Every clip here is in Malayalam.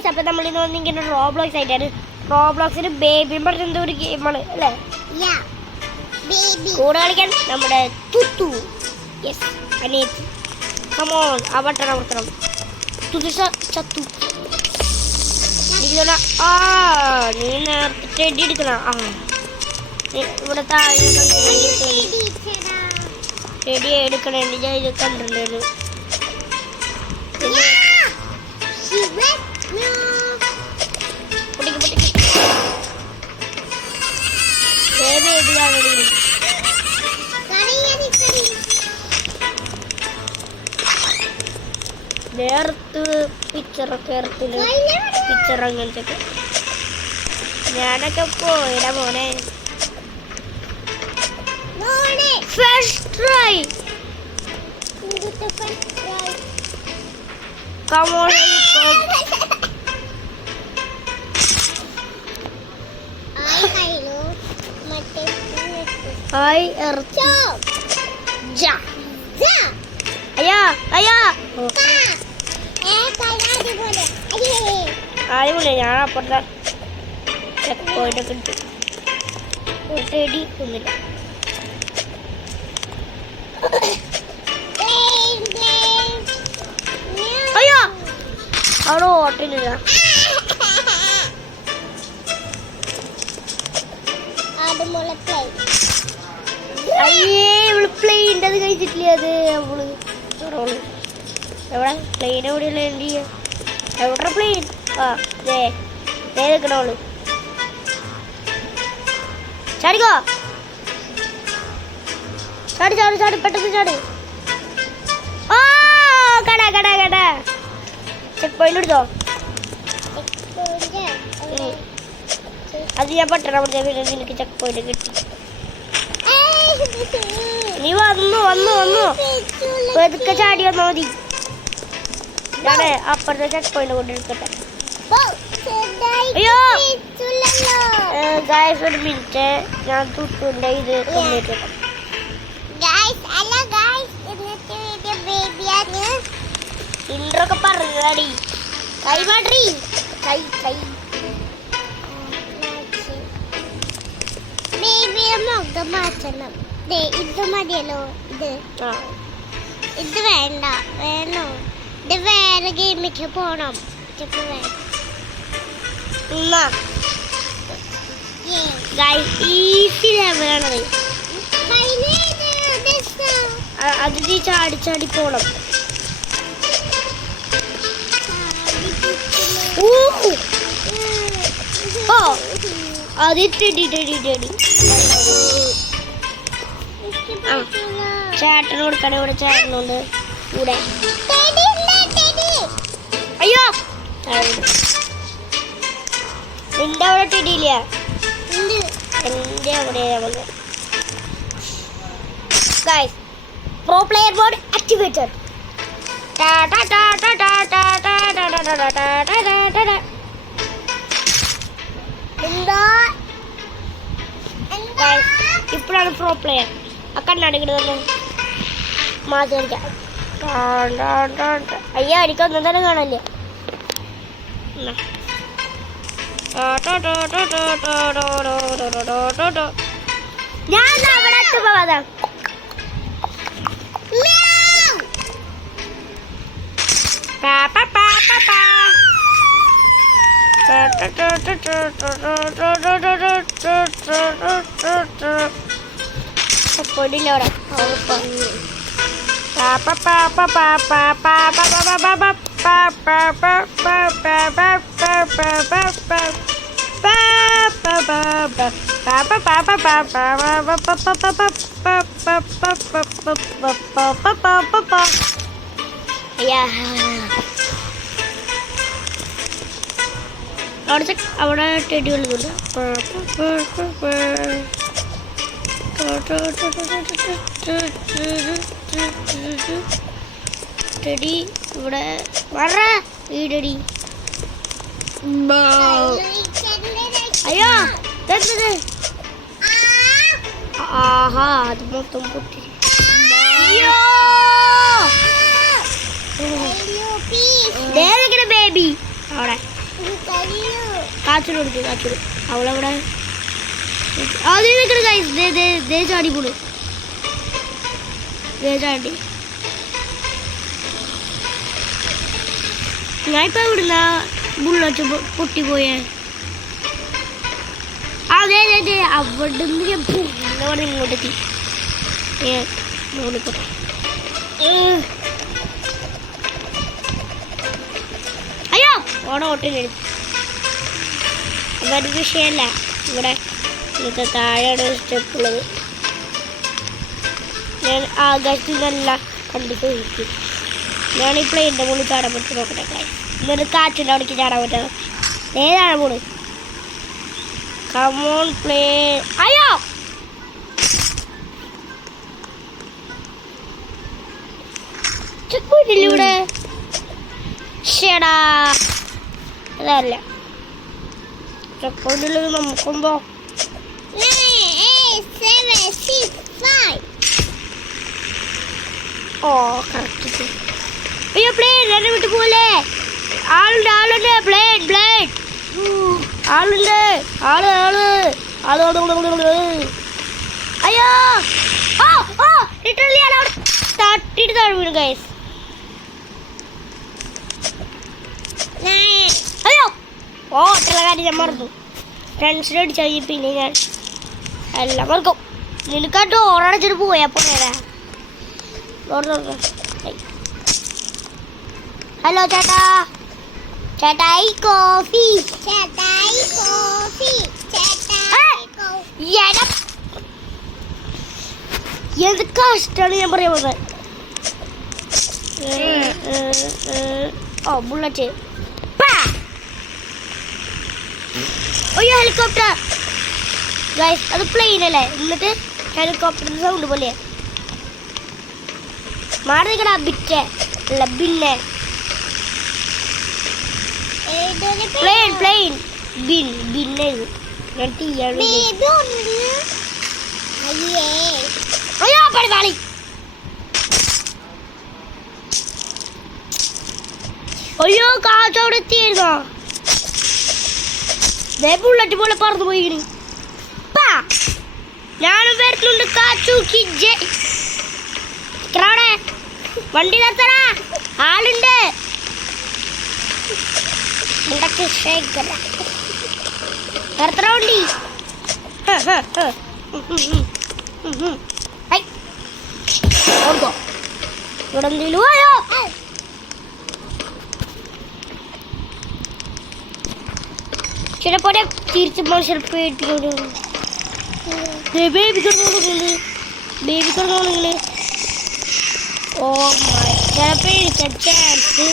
ഗൈസ് അപ്പോൾ നമ്മൾ ഇന്ന് വന്നിങ്ങനെ റോബ്ലോക്സ് ആയിട്ടാണ്. റോബ്ലോക്സിന് ബേബി പറഞ്ഞ ഒരു ഗെയിമാണ് അല്ലേ? കൂടെ കളിക്കാൻ നമ്മുടെ തുത്തു. യെസ് അനിയത്തി. കമോൺ അവട്ടണം അവർക്കണം. തുതു ചത്തു. ആ നീ നേരത്തെ ടെഡി എടുക്കണം. ആ ഇവിടെ താഴെ ടെഡി എടുക്കണേ. ഞാൻ ഇത് കണ്ടിട്ടുണ്ടായിരുന്നു. നേരത്ത് പിക്ചറൊക്കെ പിക്ചർ അങ്ങനത്തെ ഒക്കെ ഞാനൊക്കെ പോയിടാ മോനെ. First try. Come on. Hi, Ercha. Ja. Ja. Ayah, ayah. ആദ്യം പോലെ ഞാൻ അപ്പുറത്തെ ചെക്ക് പോയിട്ടൊക്കെ ഇട്ടു. ഒറ്റയടി ഒന്നുമില്ല. അയ്യോ അവിടെ ഓട്ടില്ല. അയ്യേ ഇവള് പ്ലെയിൻ്റെ അത് കഴിച്ചിട്ടില്ല. അത് അവള് എവിടെ പ്ലെയിൻ എവിടെയുള്ള എന്ത് ചെയ്യാ? എവിടെ പ്ലെയിൻ? ആ നിൽക്കണോള്. ചാടിക്കോ. ചാടി ചാടി ചാടി പെട്ടെന്ന് ചാടി. ആ കട കട കട. ചെക്ക് പോയിന്റ് എടുത്തോ. അത് ഞാൻ പെട്ടെന്ന് പിന്നെ നിനക്ക് ചെക്ക് പോയിന്റ് കിട്ടി. നീ വന്നു വന്നു വന്നു പതുക്കെ ചാടി വന്നാൽ മതി. ഞാൻ അപ്പുറത്തെ ചെക്ക് പോയിന്റ് കൊണ്ടിരിക്കട്ടെ. അയ്യോ ഗായ്സ് ഒരു മിനിറ്റ് ഞാൻ തുട്ടുന്റെ ഇത് കൊണ്ടിട്ട് ഇൻട്രൊക്കെ പറഞ്ഞടി. കൈ മാറ്റി കൈ കൈ മുഖം മാറ്റണം. ഇത് മതിയല്ലോ. ഇത് വേണ്ട വേണോ? ഇത് വേറെ ഗെയിമിലേക്ക് പോണം. ഈസി ലെവലാണത്. അത് നീ ചാടി ചാടി പോണം. ഓ അത് ടെടി ടെടി ടെടി. ആ ചേട്ടന് കൊടുക്കണേ. ഇവിടെ ചേട്ടനുണ്ട് കൂടെ. അയ്യോ നിന്റെ അവിടെ ടെടിയില്ല. എൻ്റെ അവിടെ guys pro player mode activated. ഇപ്പോഴാണ് പ്രോ പ്ലെയർ. ആ കണ്ണാടിക്കണ തന്നെ മാറ്റി കളിക്കാം. അയ്യോ എനിക്കൊന്നും തന്നെ കാണാനില്ല. ഞാൻ അവിടെ പോവാ. പൊടിയിലവിടെ അവിടെ ടെടി ഉള്ളതുണ്ട്. ടെടി ഇവിടെ വര ഈടടി. അയ്യോ ആഹാ അത് മൊത്തം പൊട്ടി. ബേബി അവിടെ കാച്ചിന് കൊടുക്കും കാച്ചിന്. അവളവിടെ അതേ നിൽക്കണ ഗൈസ്. ദേ ചാടി പോണു. ദേ ചാടി. ഞാൻ ഇപ്പം ഇവിടുന്ന ബുള്ളറ്റ് പൊട്ടിപ്പോയേ. അതെ അതെ അവിടെ നിന്ന് ഇങ്ങോട്ടെത്തി. നോക്കിക്കോട്ടെ. അയ്യോ ഓണം ഓട്ടിന് അതൊരു വിഷയമല്ല. ഇവിടെ ഇന്നത്തെ താഴെയാണ് സ്റ്റെപ്പ് ഉള്ളത്. ഞാൻ ആകാശത്തിൽ നിന്നല്ല കണ്ടിട്ട് നോക്കി. ഞാൻ ഈ പ്ലെയിൻ്റെ മുകളിൽ ചാടാൻ പറ്റും നോക്കട്ടെ. ഇന്നൊരു കാറ്റുണ്ട് അവിടേക്ക് ചാടാൻ പറ്റാതെ. ഏതാണ് പോണ്? Come on play. അയ്യോ ചെക്ക് പോയിട്ടില്ല ഇവിടെ. ഷേടാ അതല്ല ചെക്ക് പോയിട്ടില്ലത് നമുക്കുമ്പോ. ഓ കറക്റ്റ്. അയ്യോ പ്ലേൻ എന്നെ വിട്ടു പോലെ. ആളുണ്ട് ആളുണ്ട്. പ്ലേൻ പ്ലേൻ ആളുണ്ട്. ആള് ആള് ആള്. അയ്യോ ഓ ഓ ലിറ്ററലി അവിടെ തട്ടിട്ട് താഴെ വീണു ഗൈസ്. അയ്യോ ഓ ഒട്ടുള്ള കാര്യം ഞാൻ മറന്നു. ഫ്രണ്ട്സിനെ അടിച്ചാൽ പിന്നെ ഞാൻ എല്ലാം മറക്കും. നിനക്കാ ഡോറടച്ചിട്ട് പോയപ്പോ നേരാ. ഹലോ ചേട്ടാ. ചേട്ടായി കോഫി. ചേട്ടായി കോഫി. എന്ത് കഷ്ടാണ് ഞാൻ പറയാൻ പോകുന്നത്. ഓ ബുള്ളറ്റ്. അയ്യോ ഹെലികോപ്റ്റർ ഗൈസ്. അത് പ്ലെയിൻ അല്ലേ? എന്നിട്ട് ഹെലികോപ്റ്ററിന്റെ സൗണ്ട് പോലെ മാറി നിൽക്കണ. ബിറ്റ് അല്ല ബിന്നെ. പ്ലെയിൻ പ്ലെയിൻ ബിൻ ബിന്നെ. ഞാൻ തീയാണ്. അയ്യോ പണിപാളി. അയ്യോ കാച്ചവിടെ എത്തിയായിരുന്നോ? ബുള്ളറ്റ് പോലെ പറന്നു പോയി. ഞാനും വരുന്നുണ്ട്. കാച്ചു വണ്ടി നിർത്തണ. ആളുണ്ട്. നിർത്തണ വണ്ടി. ഇവിടെ എന്തെങ്കിലും ആയോ? ചിലപ്പോൾ തിരിച്ച് മനുഷ്യർ പേടിപ്പിക്കുന്നു. ബേബിക്കൊടുക്കണമെങ്കിൽ ഓ ചിലപ്പോൾ എനിക്ക് ചാൻസ്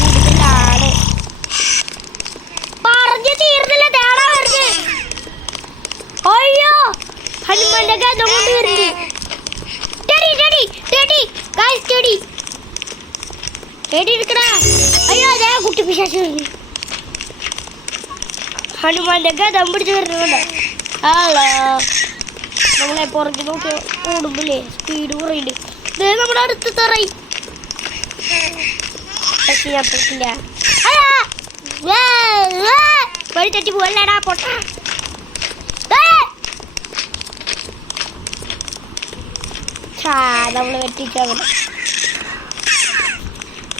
കൂടുതലാണ്. പറഞ്ഞു തീർന്നില്ല. തേടാ പറഞ്ഞു. അയ്യോ ഹനുമാന്റെ ഗതം കൊണ്ട് വരുന്നുണ്ട്. അയ്യോ അതെ കുട്ടി പിശാച് ഹനുമാന്റെ ഗതം പിടിച്ച് വരുന്നുണ്ട്. ഹലോ നമ്മളെ പുറത്ത് നോക്കി ഓടുമ്പില്ലേ സ്പീഡ് കുറയുണ്ട്. ഇത് നമ്മുടെ അടുത്ത് തറയി. പക്ഷെ ഞാൻ പറ്റില്ല. വഴി തെറ്റി പോവല്ലേടാ പൊട്ട. നമ്മള് വെട്ടിച്ചാ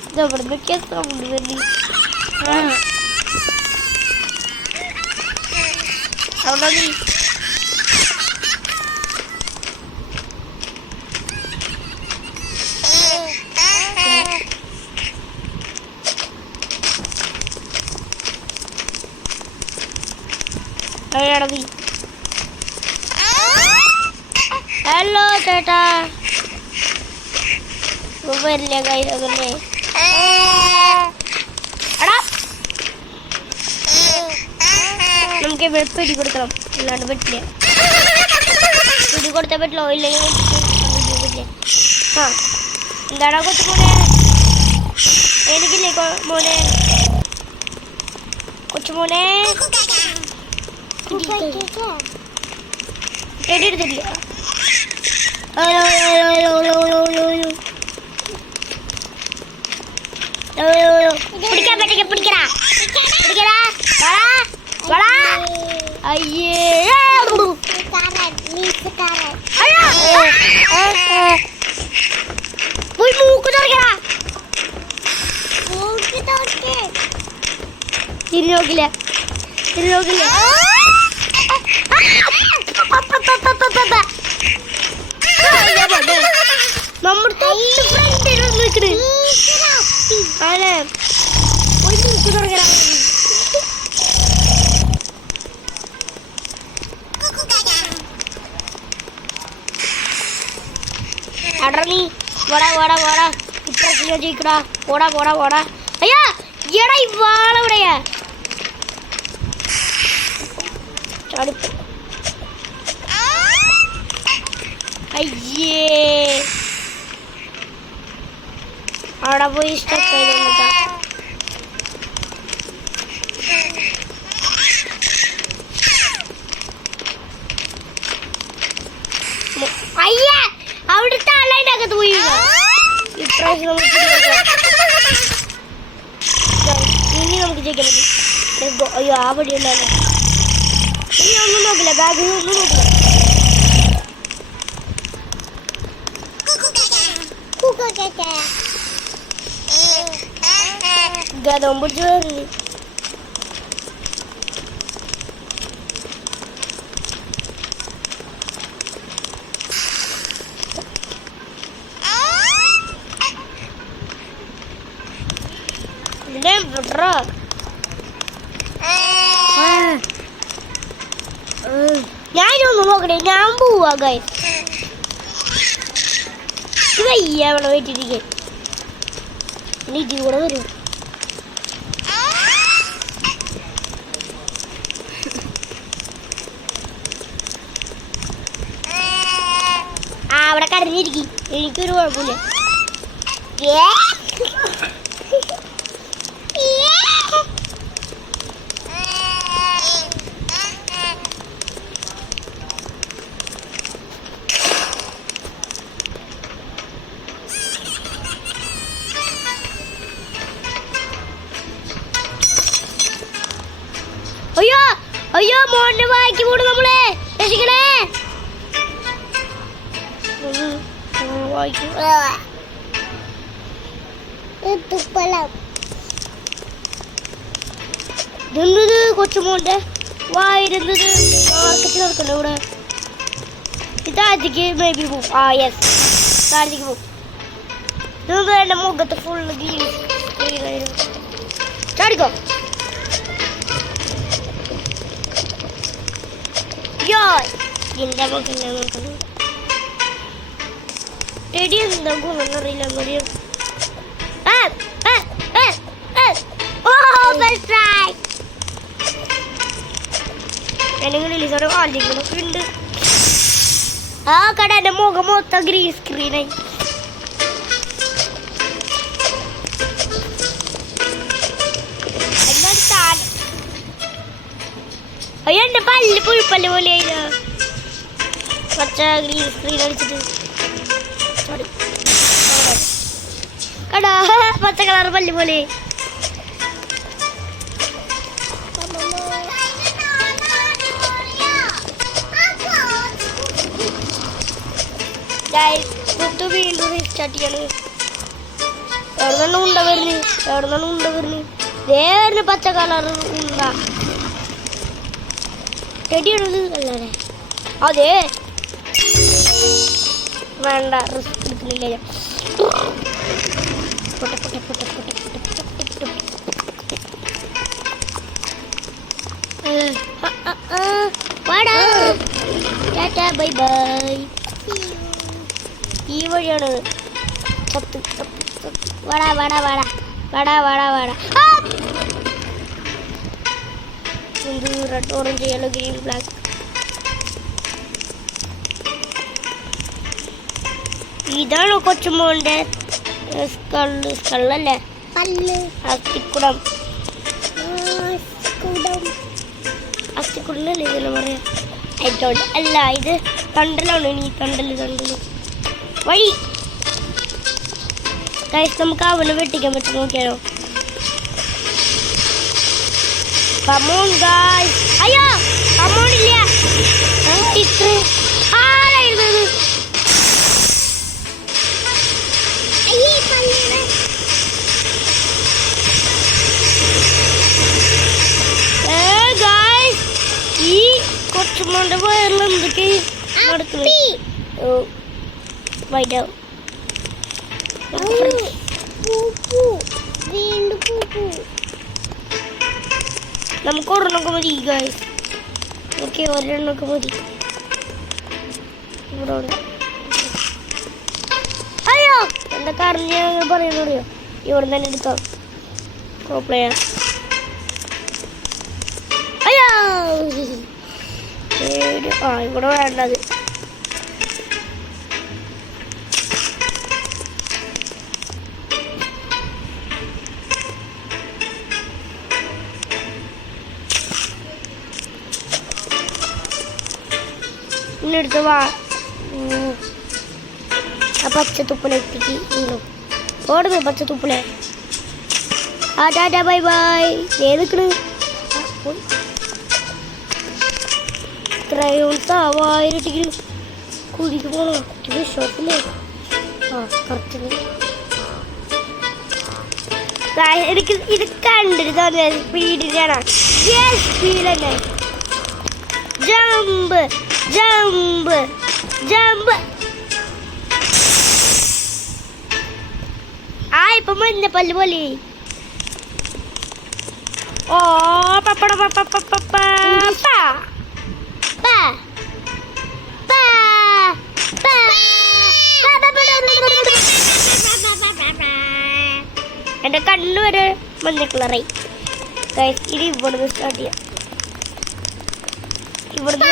ഇതെവിടുന്നൊക്കെ സൗണ്ട് തന്നെ. അവിടെ നീ ഹലോ ചേട്ടാ. വരില്ല കൈ അതല്ലേ. എടാ നമുക്ക് പിടി കൊടുക്കണം. അല്ലാണ്ട് പറ്റില്ല. പിടി കൊടുത്താൽ പറ്റില്ല. ഇല്ലെങ്കിൽ പറ്റില്ല. ആ എന്താടാ കൊച്ചു മോനെ? എനിക്കില്ലേ മോനെ? കൊച്ചു മോനെ എടുത്തില്ല. പിടിക്കാൻ പറ്റില്ല. പിടിക്കടാ പിടിക്കടാ. അയ്യേ പോയി മൂക്ക് തുറക്കടാ. തിരിഞ്ഞോക്കില്ല തിരിഞ്ഞോക്കില്ല. നമ്മുടെ ഫ്രണ്ടിൽ അതെ പോയി മൂക്ക് തുറക്കടാ. അടറ നീ വടാ വടാ വടാ ഇപ്രാവശ്യം ജയിക്കടാ. പോടാ പോടാ പോടാ. അയ്യാ എടാ ഈ വാളെവിടെയാ? ചാടി. അയ്യേ അവിടെ പോയി സ്റ്റക്ക് ചെയ്തോട്ടാ. അയ്യേ അവിടുത്തെ ആളതിൻ്റെ അകത്ത് പോയി. ഇപ്രാവശ്യം നമുക്ക് ഇനി നമുക്ക് ജയിക്കാൻ പറ്റും. അയ്യോ ആ പടി ഉണ്ടല്ലോ. ഇനി ഒന്നും നോക്കില്ല, ബാഗ് ഒന്നും നോക്കില്ല. ഗതം പിടിച്ചു വരുന്നു. ഞാനൊന്നും നോക്കണേ, ഞാൻ പോവാ ഗൈസ്. വയ്യ അവിടെ വെയിറ്റിരിക്കേ. ഇനി ഇതി കൂടെ വരും. ആ അവിടെ കരഞ്ഞിരിക്കും. എനിക്കൊരു കുഴപ്പമില്ല. അയ്യോ അയ്യോ മോന്റെ വായിക്ക് പോണു നമ്മളെ. രക്ഷിക്കണേ. ഇതെന്തത് കൊച്ചുമോന്റെ വായിരുന്നത് മാർക്കറ്റ് നടക്കണ്ട ഇവിടെ. ഇതാഴ്ചക്ക് മേ ബി പോവും. ആ യെസ് താഴ്ചക്ക് പോവും. ഇതെന്താ എൻ്റെ മുഖത്ത് ഫുള്ള് ചാടിക്കോ. എന്റെ മകനെ നോക്കണം. ടെടി എന്താ ഗുണമെന്നറിയില്ല. മറിയം ഞാനിങ്ങനെ ആദ്യങ്ങളൊക്കെ ഉണ്ട്. ആ കട എൻ്റെ മുഖം മൊത്തം ഗ്രീൻ സ്ക്രീനായി. അയ്യോ എൻ്റെ പല്ല് പുഴുപ്പല്ല് പോലെ പച്ച ഗ്രീൻ സ്ക്രീൻ അടിച്ചിട്ട് കടാ പച്ച കളർ പല്ല് പോലെ. വീണ്ടും റീസ്റ്റാർട്ട് ചെയ്യാണ്. എവിടെന്നാണ് ഉണ്ട വരുന്നു? വേറെ പച്ച കളർ ഉണ്ട. ടെടിയുള്ളത് അല്ലേ? അതെ വേണ്ട, റിസ്ക് എടുക്കുന്നില്ല. Bye bye. ഈ വഴിയാണ്. വടാ വടാ വടാ വടാ വടാ വടാ. Red orange yellow green black. ഇതാണ് കൊച്ചുമോന്റെ സ്കള്ളല്ലേ? അസ്ഥിക്കുടം. അസ്ഥിക്കുടല്ലേ ഇതെല്ലാം പറയാ? അല്ല ഇത് തണ്ടലാണ്. ഇനി തണ്ടല് വഴി. ഗൈസ് നമുക്ക് അവനെ വെട്ടിക്കാൻ പറ്റും നോക്കിയാലോ? Come on guys. അയ്യോ അമ്മോണില്ല ഇത്ര ആരായിരുന്നത് ഈ കൊച്ചുമോന്റെ വയറിൽ എന്തൊക്കെ നടക്കുന്നു വൈഡാവും നമുക്ക് ഒരെണ്ണമൊക്കെ മതി ഗായ്സ് ഓക്കെ ഒരെണ്ണമൊക്കെ മതി ഇവിടെ അയ്യോ എന്താ കാരണം ഞങ്ങൾ പറയുന്നറിയോ ഇവിടെ തന്നെ എടുക്കാം പ്ലെയർ അയ്യോ ഇവിടെ വേണ്ടത് ഇന്നെടുത്ത് വാ ആ പച്ചത്തുപ്പലെത്തിക്ക് വീണു ഓടുന്നു പച്ചത്തുപ്പലെ ആ ടാറ്റാ ബൈ ബൈ ഏതൊക്കെ ത്രയോട്ടാവായിരട്ടിക്ക് കുതിക്ക് പോണോ വിശ്വാസത്തില്ലേ ആ കറക്റ്റ് എനിക്ക് ഇത് കണ്ടിട്ട് തോന്നിയ സ്പീഡിലാണ് സ്പീഡ് തന്നെ ജമ്പ് ജമ്പ് ജമ്പ് ആ ഇപ്പൊ മഞ്ഞ പല്ല് പോലെ ഓ പപ്പട എന്റെ കണ്ണു വരെ മഞ്ഞ കളറായി ഇനി ഇവിടുന്ന് സ്റ്റാർട്ട് ചെയ്യാം ഇവിടുന്ന്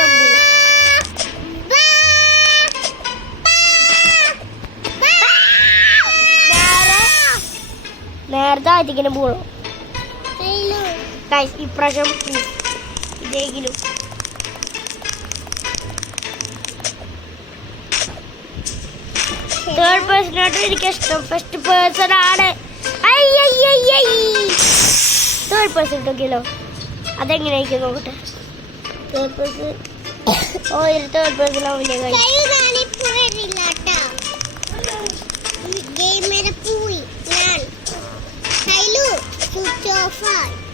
നേരത്തെ ആദ്യം പോകണം ഇപ്രാവശ്യം ഇതെങ്കിലും തേർഡ് പേഴ്സണായിട്ട് എനിക്ക് ഇഷ്ടം ഫസ്റ്റ് പേഴ്സൺ ആണ് തേർഡ് പേഴ്സൺ ഇട്ടൊക്കെയല്ലോ അതെങ്ങനെയായിരിക്കും നോക്കട്ടെ തേർഡ് പേഴ്സൺ ഓ ഇത് തേർഡ് പേഴ്സൺ ആവില്ലേ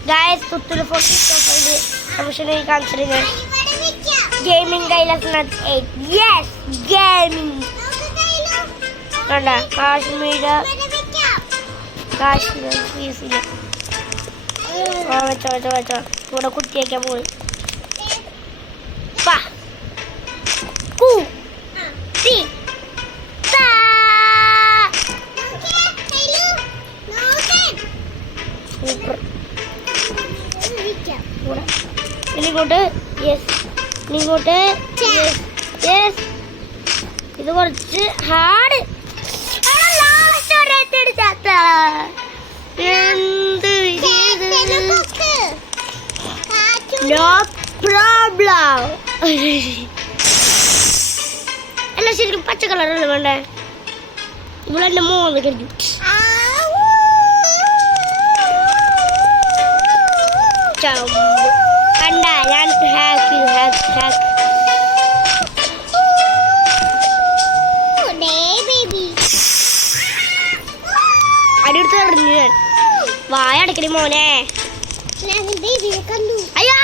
ഗായ്സ് കുത്തുള്ള ഫോൺ സ്വിച്ച് ഓഫ് ചെയ്ത് പ്രൊഫഷണൽ കാണിച്ചിട്ട് ഞാൻ ഗെയിമിംഗ് കൈലാസ് 8 യെസ് ഗെയിമിംഗ് കണ്ട കാശ്മീര് കാശ്മീർ ഫീസില് വെച്ചോ ഇവിടെ കുത്തിയേക്കാൻ പോയി ഇനിങ്ങോട്ട് യെസ് ഇനിങ്ങോട്ട് യെസ് ഇത് കുറച്ച് ഹാർഡ് നോ പ്രോബ്ലം അല്ല ശരിക്കും പച്ച കളറല്ലേ വേണ്ടേ ഇവിടെ എന്റെ മോന്ന് കരുതി കണ്ട ഞാൻ ഹാക്ക് അടിയെടുത്ത് എറിഞ്ഞു ഞാൻ വായ അടക്കണി മോനെ അയ്യോ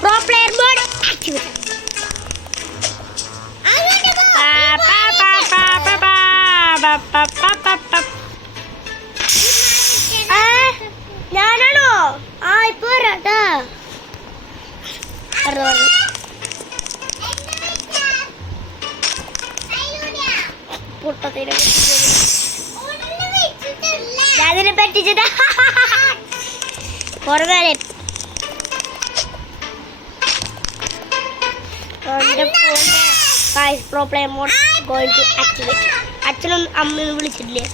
പ്രോ പ്ലെയർ മോഡ് ആക്ടിവേറ്റ് ഞാനാണോ ആ ഇപ്പൊ വരാട്ടാ ഞാനിനെ പറ്റിച്ചതാ കുറേ pro player mode going to activate അച്ഛനും അമ്മയൊന്നും വിളിച്ചിട്ടില്ലേ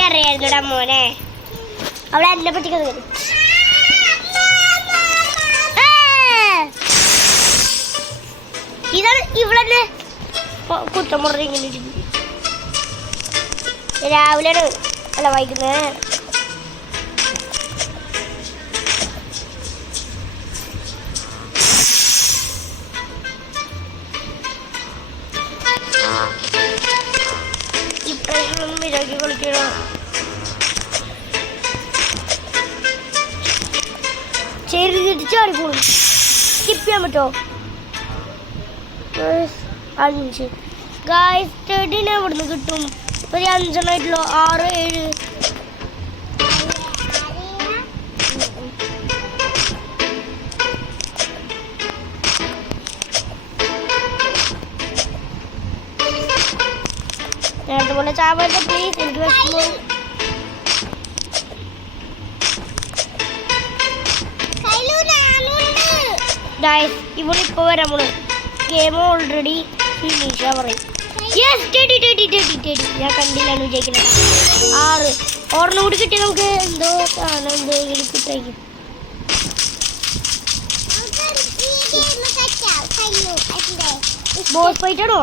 എനിക്കറിയായിരുന്നടാ മോനെ അവിടെ എന്നെ പറ്റിക്കുന്നത് ഇതാണ് ഇവിടെ കുറ്റമുറ ഇങ്ങനെ രാവിലെ അല്ല വൈകുന്നേരം ഇപ്രാവശ്യം വിരാക്കി കളിക്കണോ ചെറുതിട്ട് ചാടിപ്പോളും സ്കിപ്പ് ചെയ്യാൻ പറ്റുമോ 5 ഗായ്സ് 13 എവിടുന്ന് കിട്ടും ഒരു 5 എണ്ണമായിട്ടുള്ളൂ 6 7 നേരത്തെ പോലെ ചാവട്ടെ പ്ലീസ് എനിക്ക് വിഷമോ ഗായ്സ് ഇവിടെ ഇപ്പോൾ വരാൻ പോണു ഗെയിം ഓൾറെഡി ഫിനിഷാ പറയും ഞാൻ കണ്ടില്ലാണ് വിചാരിക്കുന്നത് 6 ഓർമ്മ കൂടി കിട്ടിയാൽ നമുക്ക് എന്തോ കാണാൻ എന്തെങ്കിലും കിട്ടായിരിക്കും ബോസ് ഫൈറ്റ് ആണോ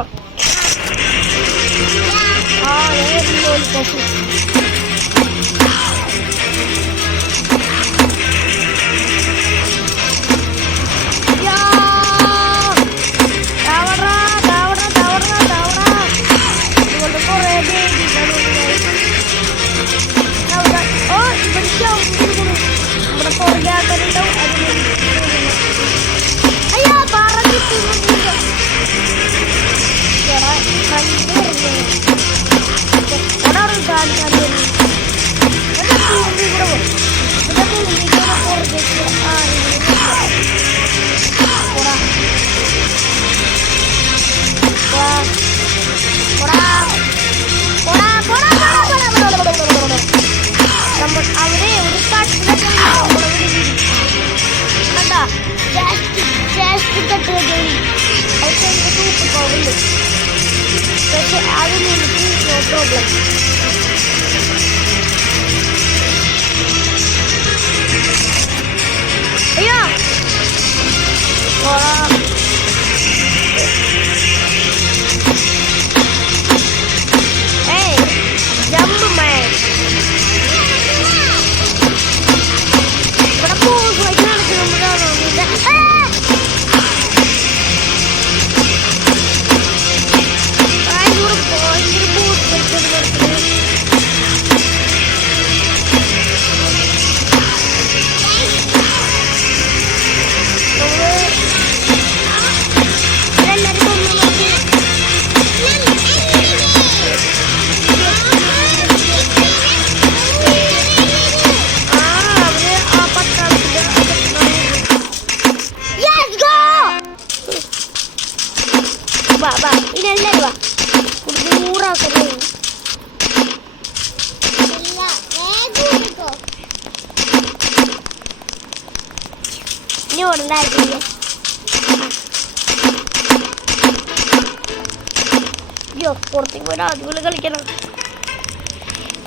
പുറത്തേക്ക് പോയിട്ട് അതുപോലെ കളിക്കണം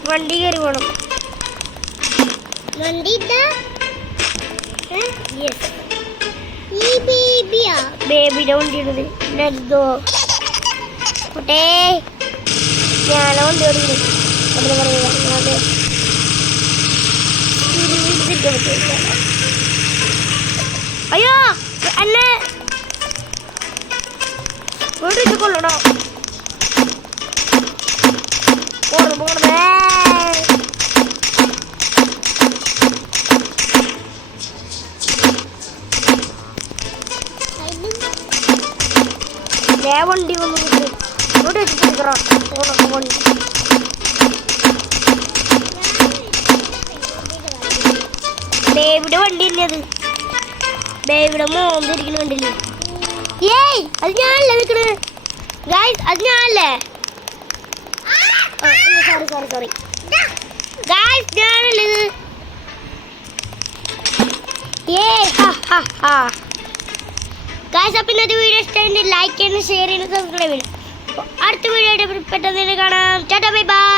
വണ്ടി കയറി പോണം ബേബിയുടെ വണ്ടിയാണത് കുട്ടേ ഞാനാ വണ്ടി ഓടിക്കുന്നത് അതിന് പറയുക അയ്യോ എന്നെ വീട്ടിൽ കൊള്ളണോ പോണേ വണ്ടി വന്നിട്ട് ഇവിടെ വെച്ചിട്ട് വണ്ടി ബേബിയുടെ വണ്ടി തന്നെയത് ബേബിയുടെ മോന്തിരിക്കുന്ന വണ്ടിയില്ലേ ഏയ് അത് ഞാനല്ലേ നിൽക്കണത് ഗായ്സ് അത് ഞാനല്ലേ സോറി ഗായ്സ് ഞാനല്ലേ ഗായ്സ് അപ്പം ഇന്നത്തെ വീഡിയോ ഇഷ്ടമായിട്ട് ലൈക്ക് ചെയ്യണം ഷെയർ ചെയ്യണം സബ്സ്ക്രൈബ് ചെയ്യണം അടുത്ത വീഡിയോ ആയിട്ട് പെട്ടെന്ന് കാണാം ടാറ്റാ ബൈ ബൈ